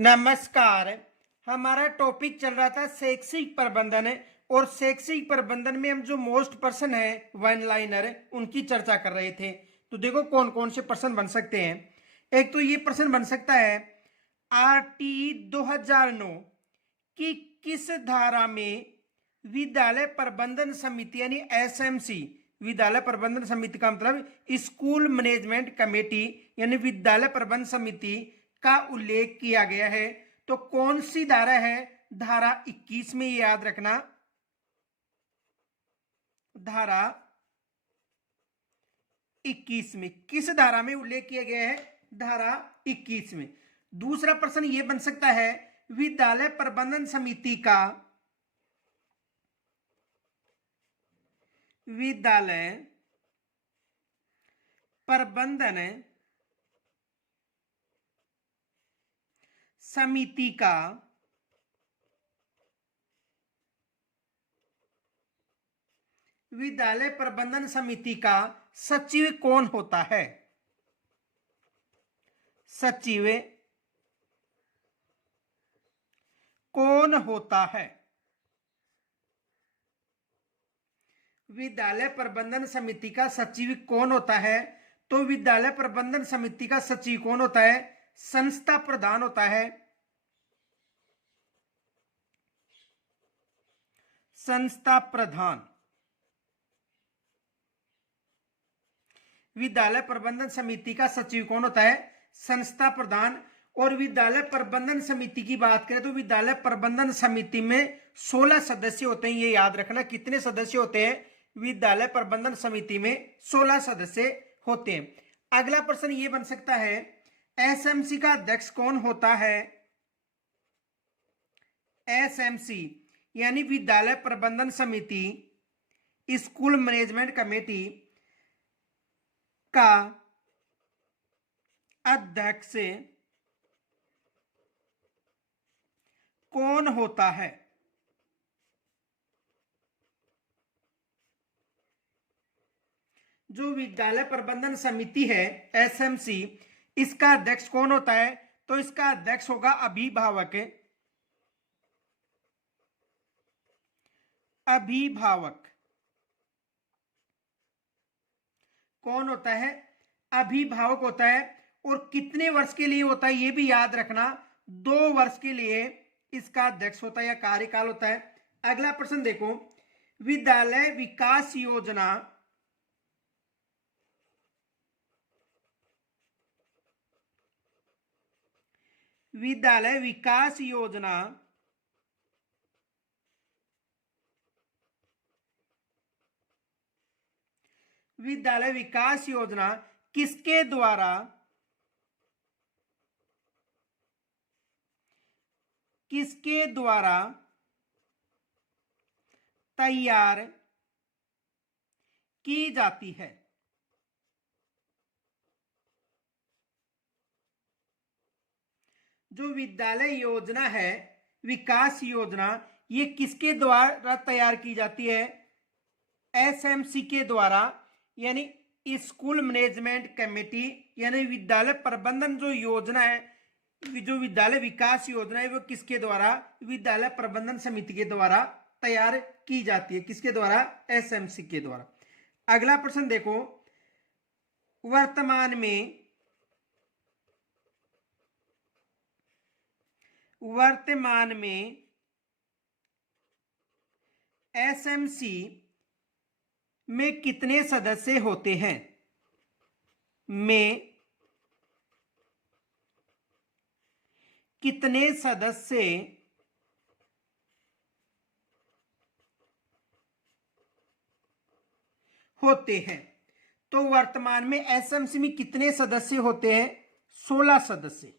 नमस्कार। हमारा टॉपिक चल रहा था शैक्षिक प्रबंधन और शैक्षिक प्रबंधन में हम जो मोस्ट पर्सन है वन लाइनर उनकी चर्चा कर रहे थे। तो देखो कौन कौन से प्रश्न बन सकते हैं। एक तो ये प्रश्न बन सकता है आरटी 2009 की किस धारा में विद्यालय प्रबंधन समिति यानी एसएमसी, विद्यालय प्रबंधन समिति का मतलब स्कूल मैनेजमेंट कमेटी यानी विद्यालय प्रबंधन समिति का उल्लेख किया गया है। तो कौन सी धारा है? धारा 21 में, याद रखना, धारा 21 में। किस धारा में उल्लेख किया गया है? धारा 21 में। दूसरा प्रश्न यह बन सकता है विद्यालय प्रबंधन समिति का विद्यालय प्रबंधन समिति का विद्यालय प्रबंधन समिति का सचिव कौन होता है? सचिव कौन होता है? विद्यालय प्रबंधन समिति का सचिव कौन होता है? तो विद्यालय प्रबंधन समिति का सचिव कौन होता है? संस्था प्रधान होता है। संस्था प्रधान। विद्यालय प्रबंधन समिति का सचिव कौन होता है? संस्था प्रधान। और विद्यालय प्रबंधन समिति की बात करें तो विद्यालय प्रबंधन समिति में 16 सदस्य होते हैं। ये याद रखना, कितने सदस्य होते हैं? विद्यालय प्रबंधन समिति में 16 सदस्य होते हैं। अगला प्रश्न ये बन सकता है एसएमसी का अध्यक्ष कौन होता है? एसएमसी यानी विद्यालय प्रबंधन समिति, स्कूल मैनेजमेंट कमेटी का अध्यक्ष कौन होता है? जो विद्यालय प्रबंधन समिति है एसएमसी, इसका अध्यक्ष कौन होता है? तो इसका अध्यक्ष होगा अभिभावक। अभिभावक कौन होता है? अभिभावक होता है। और कितने वर्ष के लिए होता है ये भी याद रखना, 2 वर्ष के लिए इसका अध्यक्ष होता है या कार्यकाल होता है। अगला प्रश्न देखो, विद्यालय विकास योजना विद्यालय विकास योजना विद्यालय विकास योजना किसके द्वारा तैयार की जाती है? जो विद्यालय योजना है, विकास योजना, ये किसके द्वारा तैयार की जाती है? एसएमसी के द्वारा, यानी स्कूल मैनेजमेंट कमेटी यानी विद्यालय प्रबंधन जो योजना है, जो विद्यालय विकास योजना है, वो किसके द्वारा? विद्यालय प्रबंधन समिति के द्वारा तैयार की जाती है। किसके द्वारा? एसएमसी के द्वारा। अगला प्रश्न देखो, वर्तमान में एसएमसी में कितने सदस्य होते हैं? में कितने सदस्य होते हैं? तो वर्तमान में एसएमसी में कितने सदस्य होते हैं? 16 सदस्य।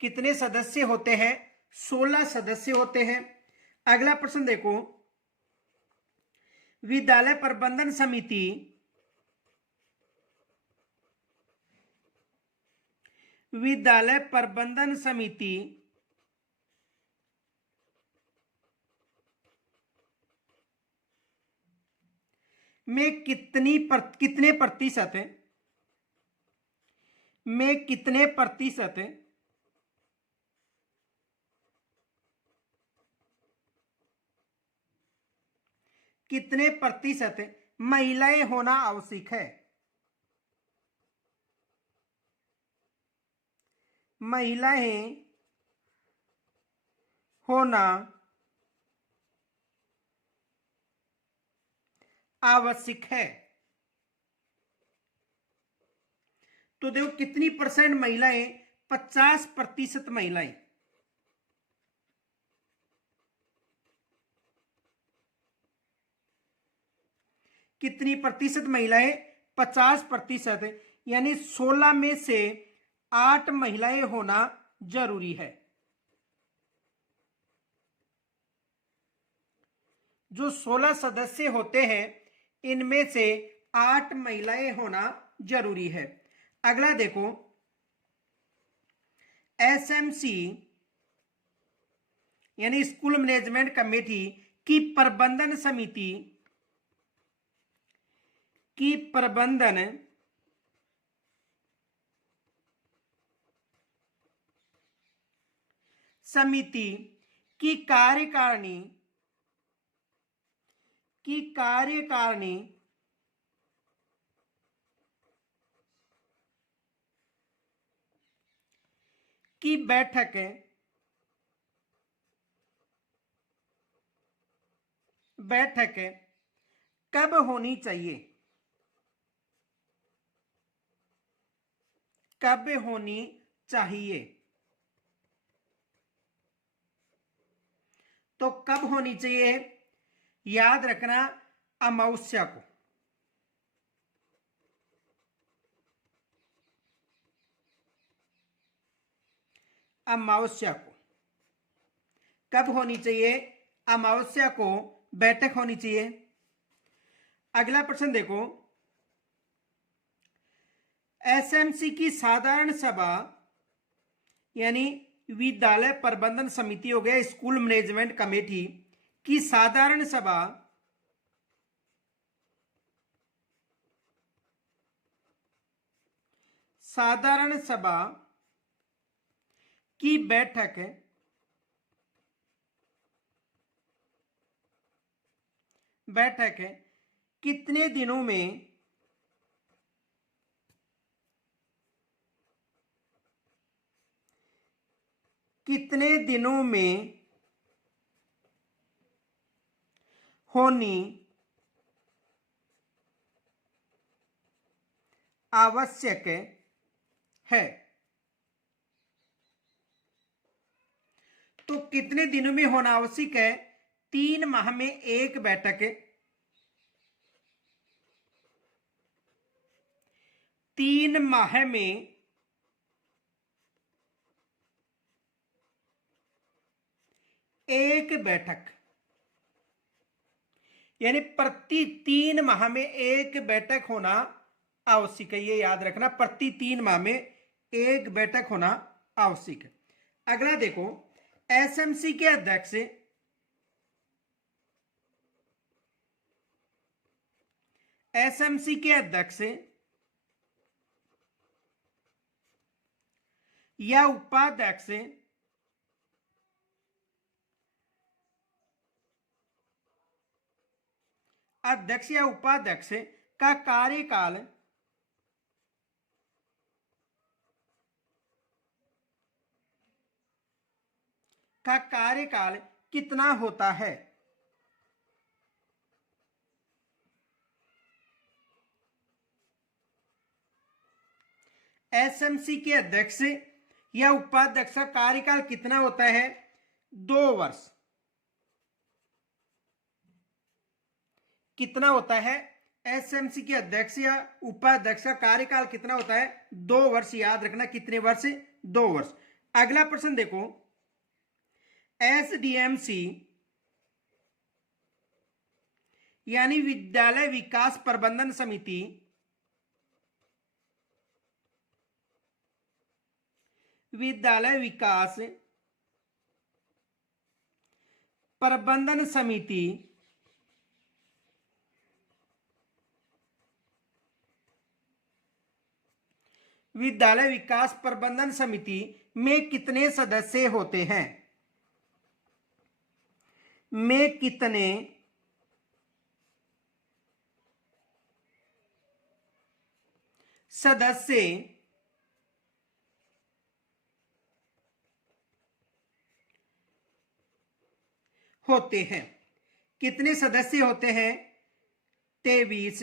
कितने सदस्य होते हैं? 16 सदस्य होते हैं। अगला प्रश्न देखो, विद्यालय प्रबंधन समिति में कितने प्रतिशत में कितने प्रतिशत महिलाएं होना आवश्यक है? महिलाएं होना आवश्यक है। तो देखो कितनी परसेंट महिलाएं? 50% महिलाएं। कितनी प्रतिशत महिलाएं? 50%, यानी 16 में से 8 महिलाएं होना जरूरी है। जो 16 सदस्य होते हैं इनमें से 8 महिलाएं होना जरूरी है। अगला देखो, एसएमसी यानी स्कूल मैनेजमेंट कमेटी की प्रबंधन समिति की कार्यकारिणी की बैठक कब होनी चाहिए? कब होनी चाहिए? तो कब होनी चाहिए? याद रखना, अमावस्या को। अमावस्या को कब होनी चाहिए? अमावस्या को बैठक होनी चाहिए। अगला प्रश्न देखो, एसएमसी की साधारण सभा यानी विद्यालय प्रबंधन समिति हो गया, स्कूल मैनेजमेंट कमेटी की साधारण सभा की बैठक कितने दिनों में होनी आवश्यक है? तो कितने दिनों में होना आवश्यक है? 3 माह में एक बैठक, 3 माह में एक बैठक, यानी प्रति 3 माह में एक बैठक होना आवश्यक है। ये याद रखना, प्रति 3 माह में एक बैठक होना आवश्यक है। अगला देखो, एसएमसी के अध्यक्ष या उपाध्यक्ष का कार्यकाल कितना होता है? एसएमसी के अध्यक्ष या उपाध्यक्ष का कार्यकाल कितना होता है? 2 वर्ष। कितना होता है? एसएमसी के अध्यक्ष या उपाध्यक्ष का कार्यकाल कितना होता है? 2 वर्ष। याद रखना, कितने वर्ष? 2 वर्ष। अगला प्रश्न देखो, एसडीएमसी यानी विद्यालय विकास प्रबंधन समिति विद्यालय विकास प्रबंधन समिति में कितने सदस्य होते हैं? में कितने सदस्य होते हैं? कितने सदस्य होते हैं? 23।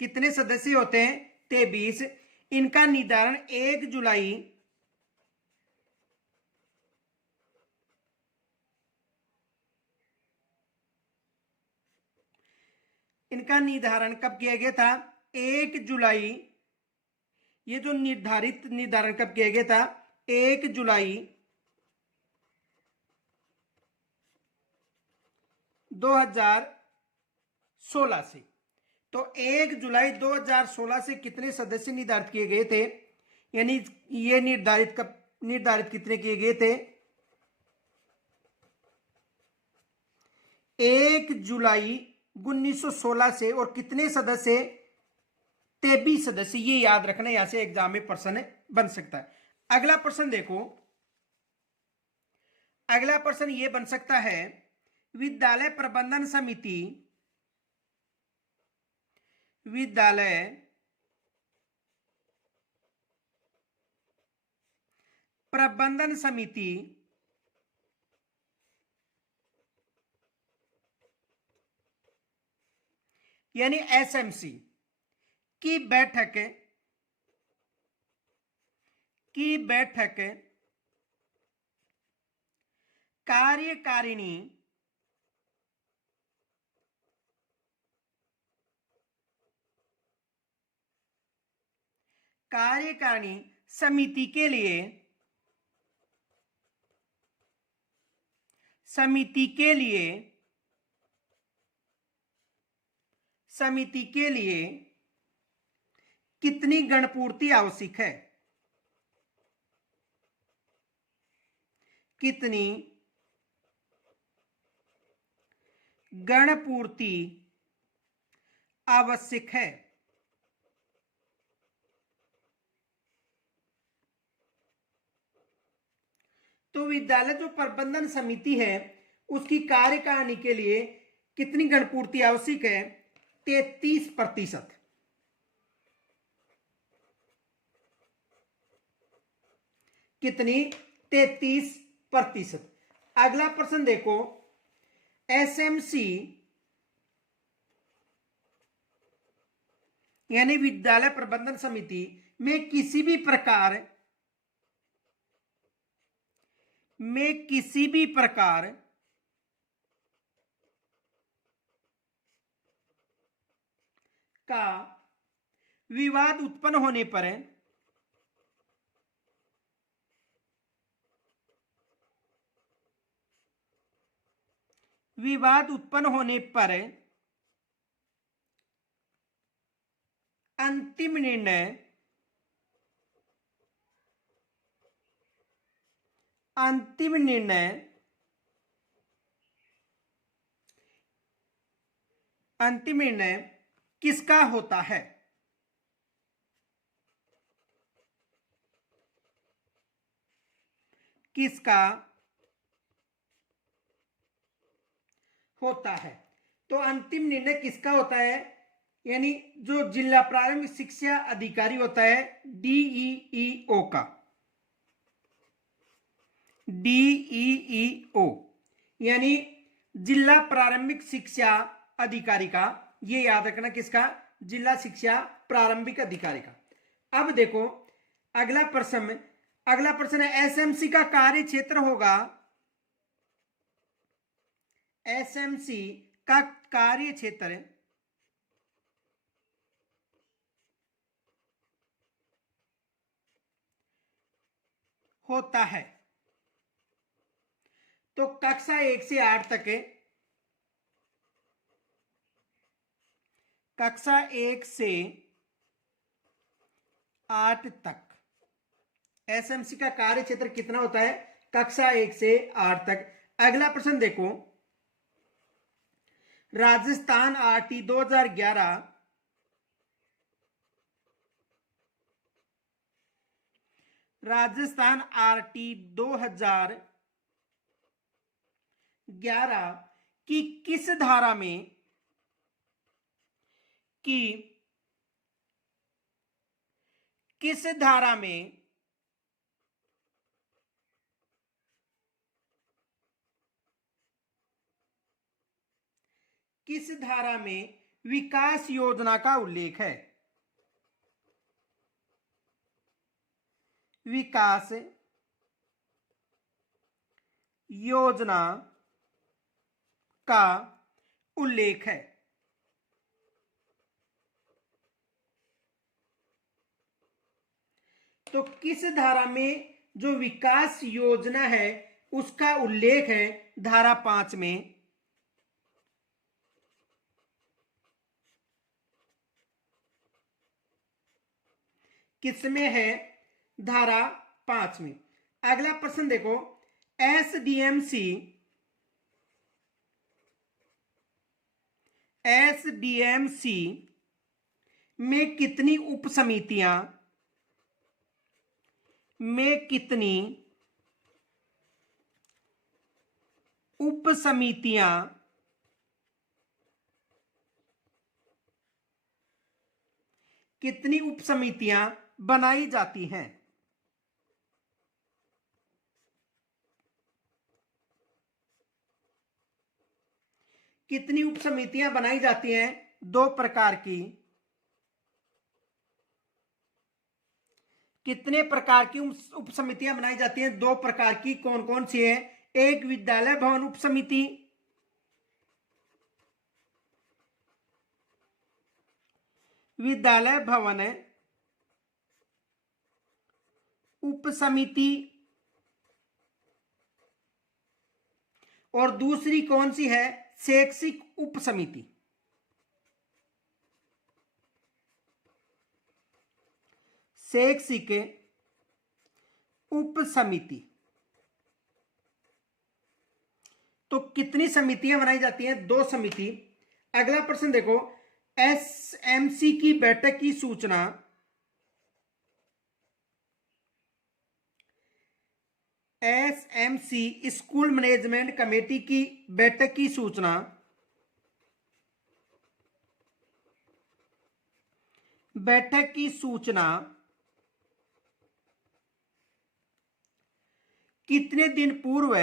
कितने सदस्य होते हैं? 23। इनका निर्धारण 1 जुलाई 1 जुलाई, ये जो निर्धारण कब किया गया था? 1 जुलाई 2016 से। तो 1 जुलाई 2016 से कितने सदस्य निर्धारित किए गए थे? यानी ये निर्धारित कितने किए गए थे? 1 जुलाई 1916 से। और कितने सदस्य? 23 सदस्य। ये याद रखना, यहां से एग्जाम में प्रश्न बन सकता है। अगला प्रश्न देखो, अगला प्रश्न ये बन सकता है, विद्यालय प्रबंधन समिति यानी एसएमसी की बैठक कार्यकारिणी समिति के लिए कितनी गणपूर्ति आवश्यक है? कितनी गणपूर्ति आवश्यक है? तो विद्यालय जो प्रबंधन समिति है उसकी कार्यकारिणी के लिए कितनी गणपूर्ति आवश्यक है? 33%। कितनी? 33%। अगला प्रश्न देखो, एसएमसी यानी विद्यालय प्रबंधन समिति में किसी भी प्रकार का विवाद उत्पन्न होने पर अंतिम निर्णय किसका होता है? किसका होता है? तो अंतिम निर्णय किसका होता है? यानी जो जिला प्रारंभिक शिक्षा अधिकारी होता है, डीईईओ का। डीईईओ यानी जिला प्रारंभिक शिक्षा अधिकारी का। ये याद रखना, किसका? जिला शिक्षा प्रारंभिक अधिकारी का। अब देखो अगला प्रश्न है, एसएमसी का कार्य क्षेत्र होगा, एसएमसी का कार्य क्षेत्र होता है। तो कक्षा 1 से 8 तक कक्षा 1 से 8 तक एसएमसी का कार्य क्षेत्र कितना होता है? कक्षा 1 से 8 तक। अगला प्रश्न देखो, राजस्थान आरटी 2011, राजस्थान आरटी 2011 की किस धारा में की किस धारा में किस धारा में विकास योजना का उल्लेख है? विकास योजना का उल्लेख है। तो किस धारा में जो विकास योजना है उसका उल्लेख है? धारा 5 में। किसमें है? धारा 5 में। अगला प्रश्न देखो, एसडीएमसी में कितनी उप समितियां कितनी उप समितियां बनाई जाती हैं? कितनी उप समितियां बनाई जाती हैं? 2 प्रकार की। कितने प्रकार की उप समितियां बनाई जाती हैं? 2 प्रकार की। कौन कौन सी है? एक विद्यालय भवन उप समिति, विद्यालय भवन उप समिति, और दूसरी कौन सी है? शैक्षिक उप समिति। शैक्षिक उप समिति। तो कितनी समितियां बनाई जाती हैं? 2 समिति। अगला प्रश्न देखो, एसएमसी की बैठक की सूचना एसएमसी स्कूल मैनेजमेंट कमेटी की बैठक की सूचना कितने दिन पूर्व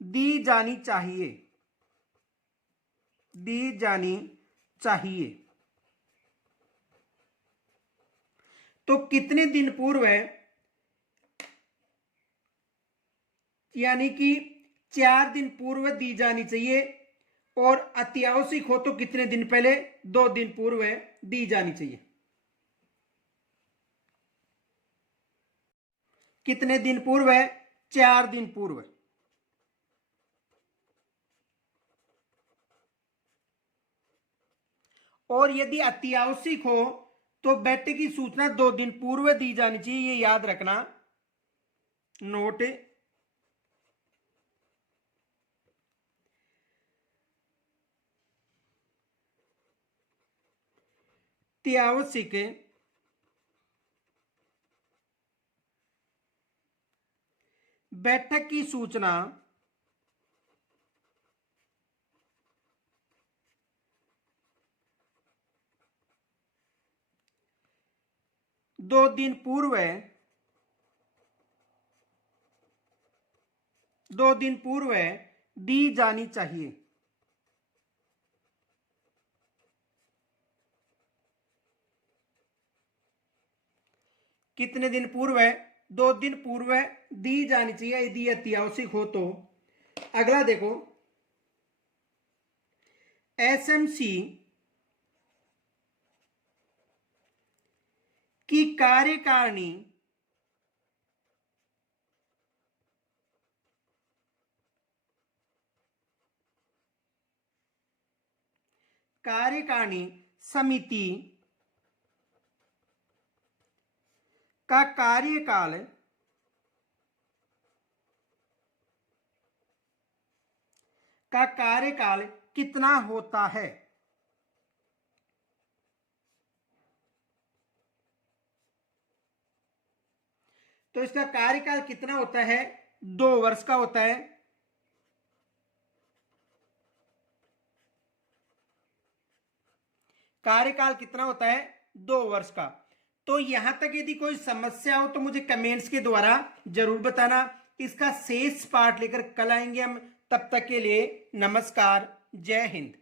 दी जानी चाहिए? तो कितने दिन पूर्व यानी कि 4 दिन पूर्व दी जानी चाहिए, और अत्यावश्यक हो तो कितने दिन पहले? 2 दिन पूर्व दी जानी चाहिए। कितने दिन पूर्व? 4 दिन पूर्व। और यदि अत्यावश्यक हो तो बैठक की सूचना 2 दिन पूर्व दी जानी चाहिए, ये याद रखना। नोट, अत्यावश्यक बैठक की सूचना 2 दिन पूर्व दी जानी चाहिए। कितने दिन पूर्व? 2 दिन पूर्व दी जानी चाहिए यदि अत्यावश्यक हो तो। अगला देखो, एसएमसी की कार्यकारिणी समिति का कार्यकाल कितना होता है? तो इसका कार्यकाल कितना होता है? 2 वर्ष का होता है। कार्यकाल कितना होता है? 2 वर्ष का। तो यहां तक यदि कोई समस्या हो तो मुझे कमेंट्स के द्वारा जरूर बताना। इसका शेष पार्ट लेकर कल आएंगे हम। तब तक के लिए नमस्कार, जय हिंद।